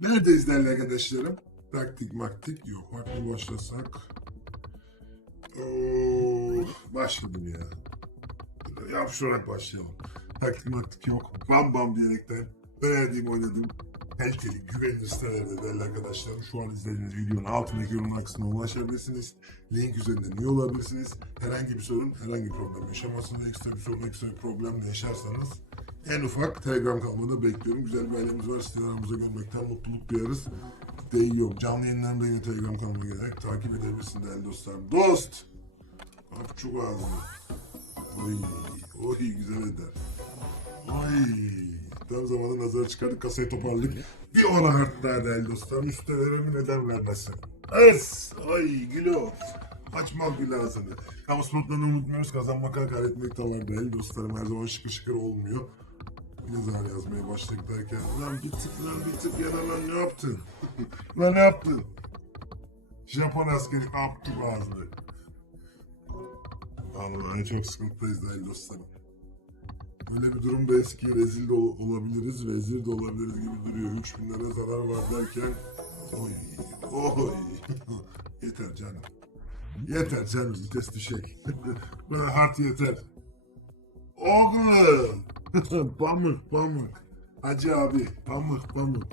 Neredeyiz değerli arkadaşlarım? Taktik maktik yok. Farklı başlasak. Oo, başladım ya. Yapışarak başlayalım. Taktik maktik yok. Bam bam diyerekten beğendiğim oynadım. Kaliteli, güvenilir sitelerde değerli arkadaşlarım. Şu an izlediğiniz videonun altındaki yorum kısmına ulaşabilirsiniz. Link üzerinden üye olabilirsiniz. Herhangi bir sorun, herhangi bir problem yaşamazsınız. Ekstra bir sorun, ekstra bir problem yaşarsanız en ufak Telegram kanalını bekliyorum. Güzel bir ailemiz var. Sizleri aramıza görmekten mutluluk duyarız. Değiyor. Canlı yayınlarımda yine Telegram kanalıma gelerek takip edebilirsiniz değerli dostlarım. Dost! Kapçuk ağzını. Oy, oy güzel eder. Oy. Tam zamanı nazara çıkardık, kasayı toparladık. Bir ona hart daha değerli dostlarım. Üstelerimi neden vermesin? Es! Ay gülüyor. Açma gül ağzını. Kamu sportlarını unutmuyoruz. Kazanmak hakaret etmek de var değerli dostlarım. Her zaman şıkır şıkır olmuyor. Ne zaman yazmaya başladık derken lan bir tık lan bir tık ya da lan ne yaptın? lan ne yaptın? Japon askeri kaptı ağzını. Vallahi çok sıkıntıdayız değerli dostlarım. Böyle bir durumda eski rezil de ol- olabiliriz, vezir de olabiliriz gibi duruyor. 3000 lira zarar var derken oy oy yeter canım. Yeter canım vites düşek. Böyle hard yeter. Oğlum. pamuk pamuk. Hacı abi pamuk pamuk.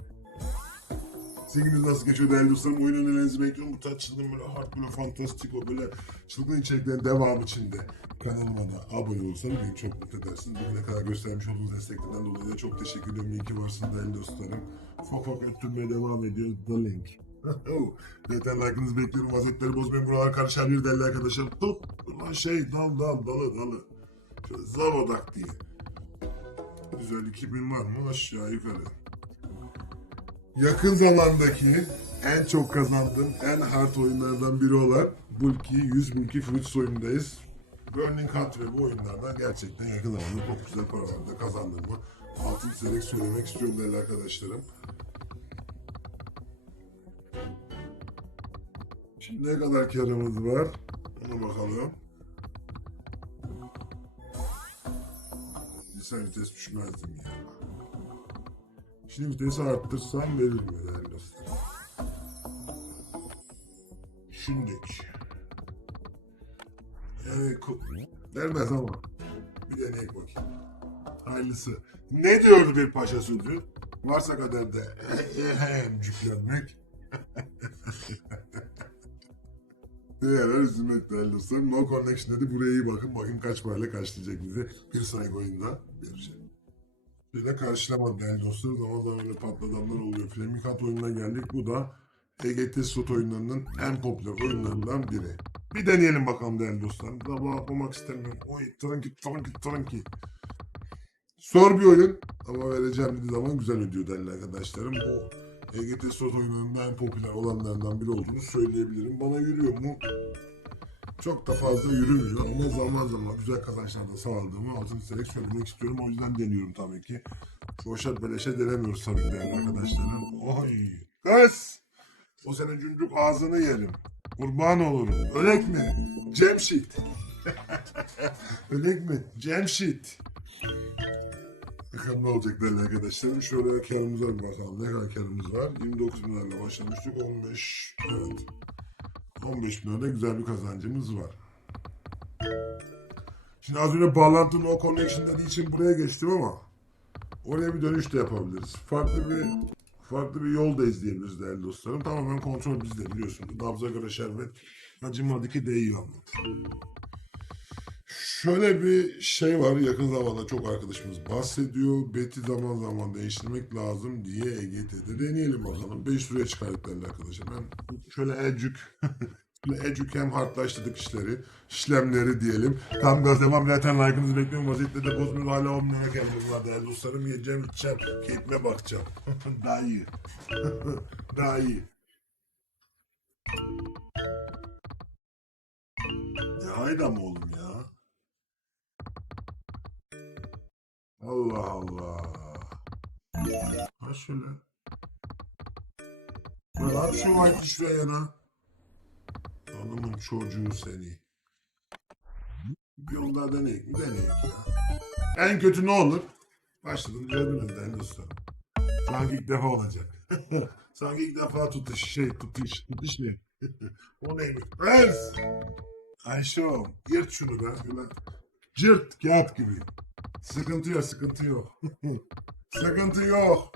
Sevginiz nasıl geçiyor değerli dostlarım? Oyun önerilerinizi bekliyorum. Bu tarz böyle hard böyle fantastik o böyle çılgın içeriklerin devamı içinde. Kanalıma da abone olursanız beni çok mutlu edersiniz. Bugüne kadar göstermiş olduğunuz desteklerden dolayı da çok teşekkür ediyorum. İyi ki varsınız değerli dostlarım. Ufak ufak öttürmeye devam ediyor. The link. Zaten like'ınızı bekliyorum. Vaziyetleri bozmayın. Buralar karışan bir değerli arkadaşlar. Top. Ulan şey dal dal dalı dalı. Şöyle zavodak diye. Güzel 2000 var mı? Aşağı yukarı. Yakın zamandaki en çok kazandığım en hard oyunlardan biri olan Bulky 100 Bulky Fruits oyundayız. Burning ve bu oyunlardan gerçekten yakın zamanda çok güzel paralar da kazandığımı altın çizerek söylemek istiyorum değerli arkadaşlarım. Şimdi ne kadar karımız var? Ona bakalım. Lisan vites düşmezdim ya. Şimdi vitesi arttırsam verir mi değerli dostlar? Şimdik. Yani vermez ama. Bir deneyek bakayım. Hayırlısı. Ne diyordu bir paşa sözü? Varsa kadar da emcüklenmek. Değerler üzülmek değerli dostlarım. No Connection dedi. Buraya iyi bakın. Bakın kaç parayla karşılayacak bizi. Bir saygı oyunda vereceğim. Bir de karşılamadı değerli dostlar. Zaman zaman öyle patladanlar oluyor. Flaming Hot oyununa geldik. Bu da EGT Slot oyunlarının en popüler oyunlarından biri. Bir deneyelim bakalım değerli dostlar. Daha bakmamak istemiyorum. Oy tırınki tırınki tırınki. Zor bir oyun ama vereceğim dediği zaman güzel ödüyor değerli arkadaşlarım. Bu EGT Slot oyunlarının en popüler olanlarından biri olduğunu söyleyebilirim. Bana yürüyor mu? Çok da fazla yürümüyor ama zaman zaman güzel kazançlar da sağladığımı altını çizerek söylemek istiyorum. O yüzden deniyorum tabii ki. Boşa beleşe denemiyoruz tabii değerli arkadaşlarım. Oy! Kız! O senin cüncük ağzını yerim. Kurban olurum. Ölek mi? Cemşit. Ölek mi? Cemşit. Bakalım ne olacak değerli arkadaşlarım. Şöyle karımıza bir bakalım. Ne kadar karımız var? 29 bin lirayla başlamıştık. 15. Evet. 15 bin lirada güzel bir kazancımız var. Şimdi az önce bağlantı no connection dediği için buraya geçtim ama oraya bir dönüş de yapabiliriz. Farklı bir farklı bir yol da izleyebiliriz değerli dostlarım. Tamamen kontrol bizde biliyorsunuz. Nabza göre şerbet acımadı ki değiyor ama. Şöyle bir şey var yakın zamanda çok arkadaşımız bahsediyor. Beti zaman zaman değiştirmek lazım diye EGT'de deneyelim bakalım. 5 liraya çıkardık değerli arkadaşlar. Ben şöyle ecük ecük hem hardlaştırdık işleri, işlemleri diyelim. Tam gaz devam zaten like'ınızı bekliyorum. Vaziyette de bozmuyor. Hala 10 lira gelmemiz var değerli dostlarım. Yiyeceğim, içeceğim, keyfime bakacağım. Daha iyi. Daha iyi. Ya ayda mı oğlum ya? Allah Allah. Ha şöyle. Ya at şu white şuraya yana. Hanımın çocuğu seni. Bir daha deneyik mi? Deneyik ya. En kötü ne olur? Başladım gördünüz değerli dostlarım. Sanki ilk defa olacak. Sanki ilk defa tutuş şey tutuş tutuş ne? o neymiş? Prens! Ayşem yırt şunu be. Cırt kağıt gibi. Sıkıntı yok sıkıntı yok. sıkıntı yok.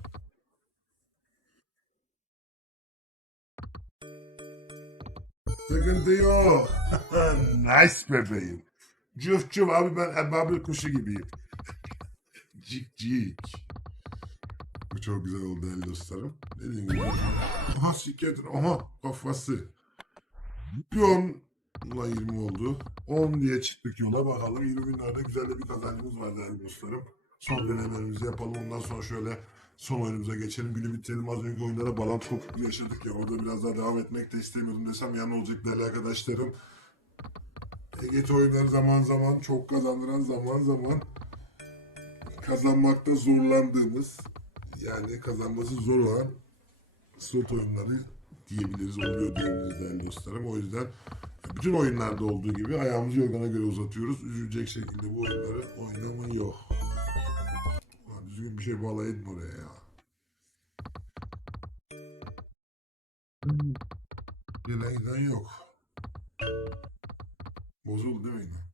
Sıkıntı yok. nice bebeğim. Cüf cüf abi ben ebabil kuşu gibiyim. Cik cik. Bu çok güzel oldu değerli dostlarım. Dediğim gibi. Aha siktir. Aha kafası. Bir 10 Ulan 20 oldu. 10 diye çıktık yola bakalım. 20 binlerde güzel bir kazancımız var değerli dostlarım. Son denemelerimizi yapalım. Ondan sonra şöyle son oyunumuza geçelim. Günü bitirelim. Az önceki oyunlara balans kopukluğu yaşadık ya. Orada biraz daha devam etmek de istemiyordum desem yan olacak değerli arkadaşlarım. EGT oyunları zaman zaman çok kazandıran zaman zaman kazanmakta zorlandığımız yani kazanması zor olan slot oyunları diyebiliriz, oluyor diyebiliriz değerli dostlarım. O yüzden bütün oyunlarda olduğu gibi ayağımızı yorgana göre uzatıyoruz. Üzülecek şekilde bu oyunları oynamıyor. Ulan düzgün bir şey bağlayın oraya ya. Gelen giden yok. Bozuldu değil mi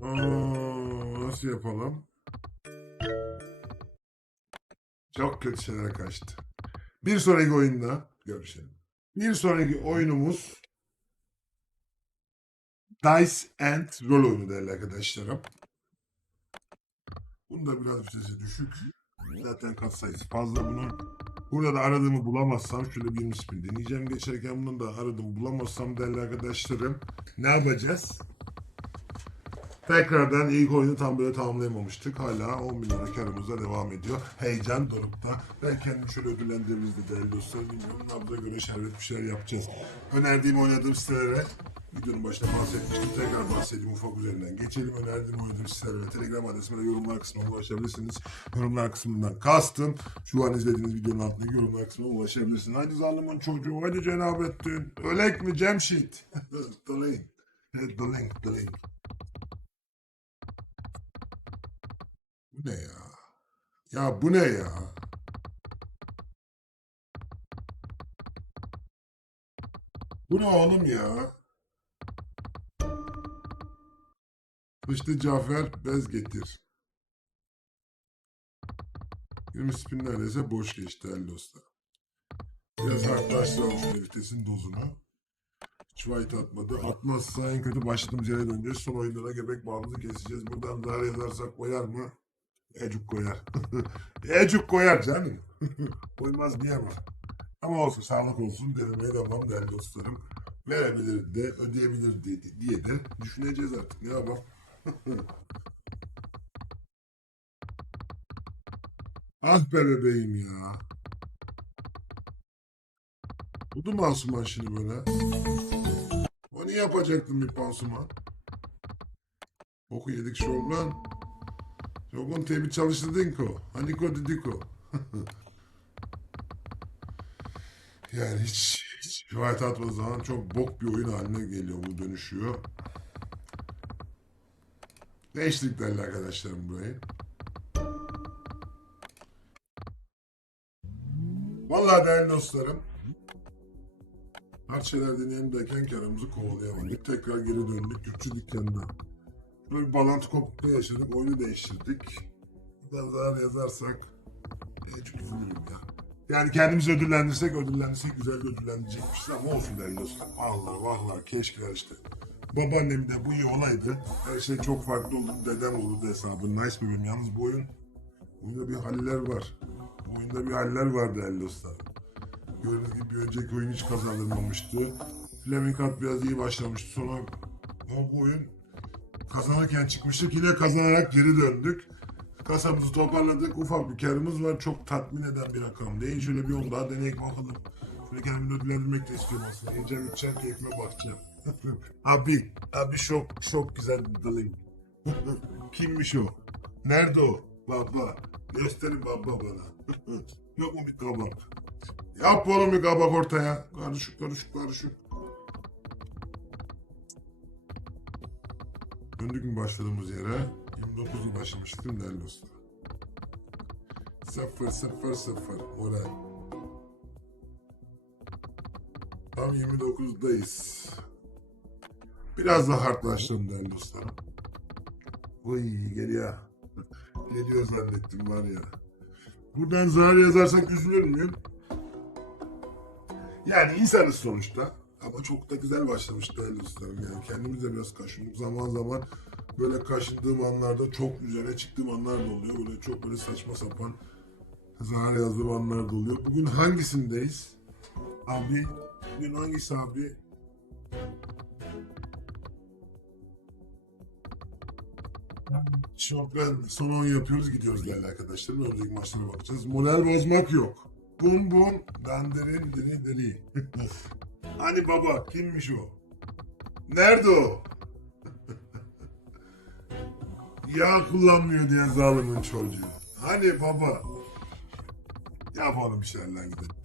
Aa, nasıl yapalım? Çok kötü şeyler kaçtı. Bir sonraki oyunda görüşelim. Bir sonraki oyunumuz Dice and Roll oyunu değerli arkadaşlarım. Bunda biraz vitesi düşük. Zaten kat sayısı fazla bunun. Burada da aradığımı bulamazsam şöyle bir spin deneyeceğim geçerken bunu da aradığımı bulamazsam değerli arkadaşlarım ne yapacağız? Tekrardan ilk oyunu tam böyle tamamlayamamıştık. Hala 10 bin lira karımıza devam ediyor. Heyecan dorukta. Ben kendimi şöyle ödüllendirdiğimizde değerli dostlarım bilmiyorum. Nabza göre şerbet bir şeyler yapacağız. Önerdiğim oynadığım sitelere videonun başında bahsetmiştim. Tekrar bahsedeyim ufak üzerinden. Geçelim önerdiğim oynadığım sitelere. Telegram adresime de yorumlar kısmına ulaşabilirsiniz. Yorumlar kısmından kastım. Şu an izlediğiniz videonun altındaki yorumlar kısmına ulaşabilirsiniz. Haydi zalimin çocuğu. Haydi Cenabettin. Ölek mi Cemşit? Dolayın. Dolayın. Dolayın. Bu ne ya? Ya bu ne ya? Bu ne oğlum ya? İşte Cafer bez getir. 20 spin neredeyse boş geçti dostlar. Biraz yaklaştıralım şu vitesin dozunu. Hiç white atmadı. Atmazsa en kötü başladığımız yere döneceğiz. Son oyunlara göbek bağımızı keseceğiz. Buradan zar yazarsak koyar mı? Ecuk koyar. Ecuk koyar canım. Koymaz diyemem. Ama olsun sağlık olsun denemeye devam değerli dostlarım. Verebilir de ödeyebilir diye, diye de düşüneceğiz artık. Ne yapalım? ah be bebeğim ya. Bu da pansuman şimdi böyle. O niye yapacaktım bir pansuman? Oku yedik şovlan. Şovlan tebi çalıştırdın ko. Hani ko didiko. yani hiç, hiç rivayet atmadığı zaman çok bok bir oyun haline geliyor bu dönüşüyor. Değiştirdik değerli arkadaşlarım burayı. Vallahi değerli dostlarım. Parçalar deneyelim derken karımızı kovalayamadık. Tekrar geri döndük Türkçü dükkanına. Böyle bir bağlantı kopukluğu yaşadık. Oyunu değiştirdik. Biraz daha yazarsak e, çok üzülürüm ya. Yani kendimizi ödüllendirsek ödüllendirsek güzel bir ödüllendirecekmişiz ama olsun değerli dostlarım. Allah vallahi keşke işte. Babaannem de bu iyi olaydı. Her şey çok farklı olurdu. Dedem olurdu hesabı. Nice bebeğim. Yalnız bu oyun Oyunda bir haller var. Oyunda bir haller var değerli dostlar. Gördüğünüz gibi bir önceki oyun hiç kazandırmamıştı. Fleming Cup biraz iyi başlamıştı. Sonra ama bu oyun kazanırken çıkmıştık. Yine kazanarak geri döndük. Kasamızı toparladık. Ufak bir karımız var. Çok tatmin eden bir rakam değil. Şöyle bir on daha deneyek bakalım. Şöyle kendimi ödüllendirmek de istiyorum aslında. Yiyeceğim, içeceğim, keyfime bakacağım. abi, abi çok çok güzel bir dalayım. Kimmiş o? Nerede o? Baba. Gösterin baba bana. Yok mu bir kabak? Yap oğlum bir kabak ortaya. Karışık karışık karışık. Döndük mü başladığımız yere? 29'u başlamıştık değil mi değerli dostlar? 0 0 0 moral. Tam 29'dayız. Biraz daha hardlaşalım değerli dostlarım. Oy geliyor. Geliyor zannettim var ya. Buradan zar yazarsak üzülür müyüm? Yani insanız sonuçta. Ama çok da güzel başlamış değerli dostlarım. Yani kendimiz de biraz kaşındık. Zaman zaman böyle kaşındığım anlarda çok üzerine çıktığım anlar da oluyor. Böyle çok böyle saçma sapan zar yazdığım anlar da oluyor. Bugün hangisindeyiz? Abi, bugün hangisi abi? Şofben son 10 yapıyoruz gidiyoruz değerli arkadaşlarım. Önceki maçlara bakacağız. Moral bozmak yok. Bum bum danderin diri diri. Hani baba kimmiş o? Nerede o? Yağ kullanmıyor diye zalimin çocuğu. Hani baba? Yapalım şeyler gidelim.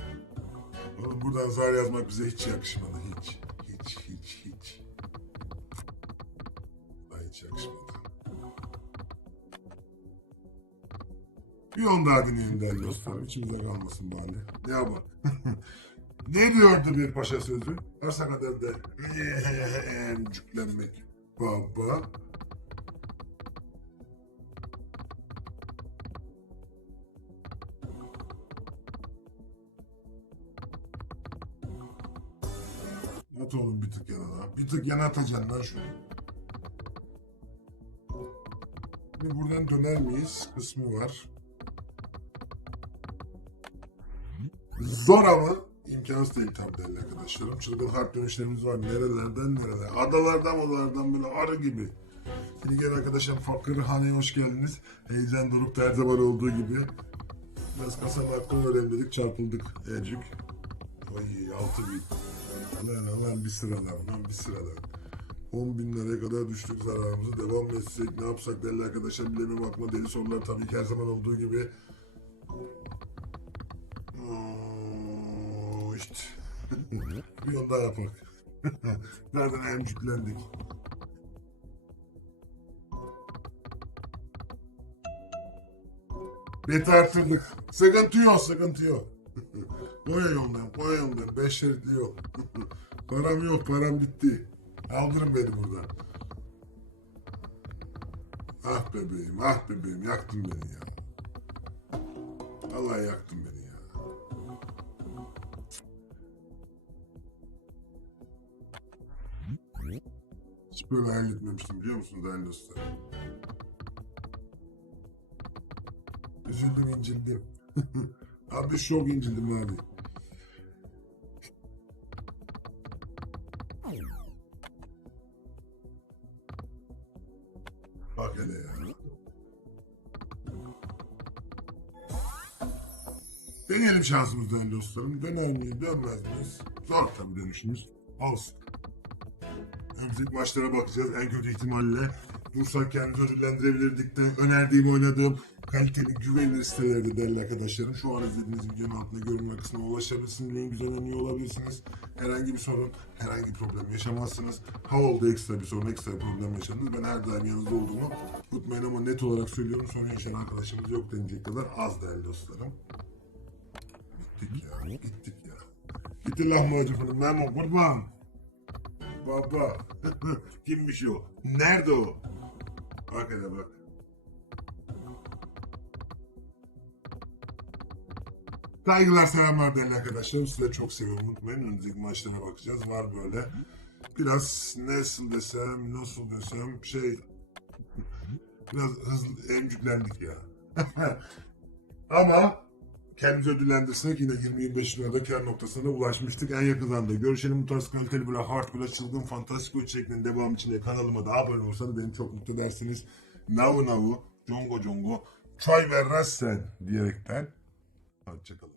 Oğlum buradan zar yazmak bize hiç yakışmadı. Hiç. Hiç, hiç, hiç. Vallahi hiç yakışmadı. Bir on daha değerli dostlarım. İçimize kalmasın bari. Ne yapalım? ne diyordu bir paşa sözü? Varsa kadar da emcüklenmek. Baba. At oğlum bir tık yana. Bir tık yana atacaksın lan şunu. Bir buradan döner miyiz? Kısmı var. Zor ama imkansız değil tabii değerli arkadaşlarım. Çılgın harp dönüşlerimiz var. Nerelerden nerelere. Adalardan odalardan böyle arı gibi. Yeni gelen arkadaşım Fakir Haneye hoş geldiniz. Heyecan durup her zaman olduğu gibi. Biraz kasanın hakkını öğrenmedik çarpıldık. Ecik. Ay altı bin. Lan lan bir sıralar lan bir sıralar. 10 bin liraya kadar düştük zararımızı. Devam etsek ne yapsak değerli arkadaşlar bilemiyorum aklıma deli sorular tabii ki her zaman olduğu gibi. İşte. bir yol daha yapak. Nereden emciklendik. Beti arttırdık. Sıkıntı yok, sıkıntı yok. Koya yoldan, koya yoldan. Beş şeritli yol. param yok, param bitti. Aldırın beni buradan. Ah bebeğim, ah bebeğim. Yaktın beni ya. Vallahi yaktın beni böyle halletmemiştim biliyor musunuz değerli dostlar? Üzüldüm, incindim. abi çok incindim abi. Bak hele ya. Deneyelim şansımız değerli dostlarım. Döner miyiz, dönmez miyiz? Zor tabii dönüşümüz. Olsun. Önümüzdeki maçlara bakacağız. En kötü ihtimalle dursak kendimizi ödüllendirebilirdik de önerdiğim oynadığım kaliteli güvenilir sitelerde değerli arkadaşlarım. Şu an izlediğiniz videonun altında görünme kısmına ulaşabilirsiniz. Link üzerinden üye olabilirsiniz. Herhangi bir sorun, herhangi bir problem yaşamazsınız. Ha oldu ekstra bir sorun, ekstra bir problem yaşadınız. Ben her daim yanınızda olduğumu unutmayın ama net olarak söylüyorum. Sorun yaşayan arkadaşımız yok denecek kadar az değerli dostlarım. Gittik ya, gittik ya. Gitti lahmacun fırın. Memo kurban. Baba. Kimmiş o? Nerede o? Bak bak. Saygılar selamlar değerli arkadaşlarım. Sizleri çok seviyorum. Unutmayın önümüzdeki maçlara bakacağız. Var böyle. Biraz nasıl desem, nasıl desem şey... Biraz hızlı emcüklendik ya. Ama kendimizi ödüllendirsek yine 20-25 lirada kar noktasına ulaşmıştık en yakın zamanda. Görüşelim bu tarz kaliteli böyle hard böyle çılgın fantastik oyun şeklinde devam için de kanalıma da abone olursanız beni çok mutlu edersiniz. Navu navu, congo congo, çay ve rassen diyerekten. Hoşçakalın.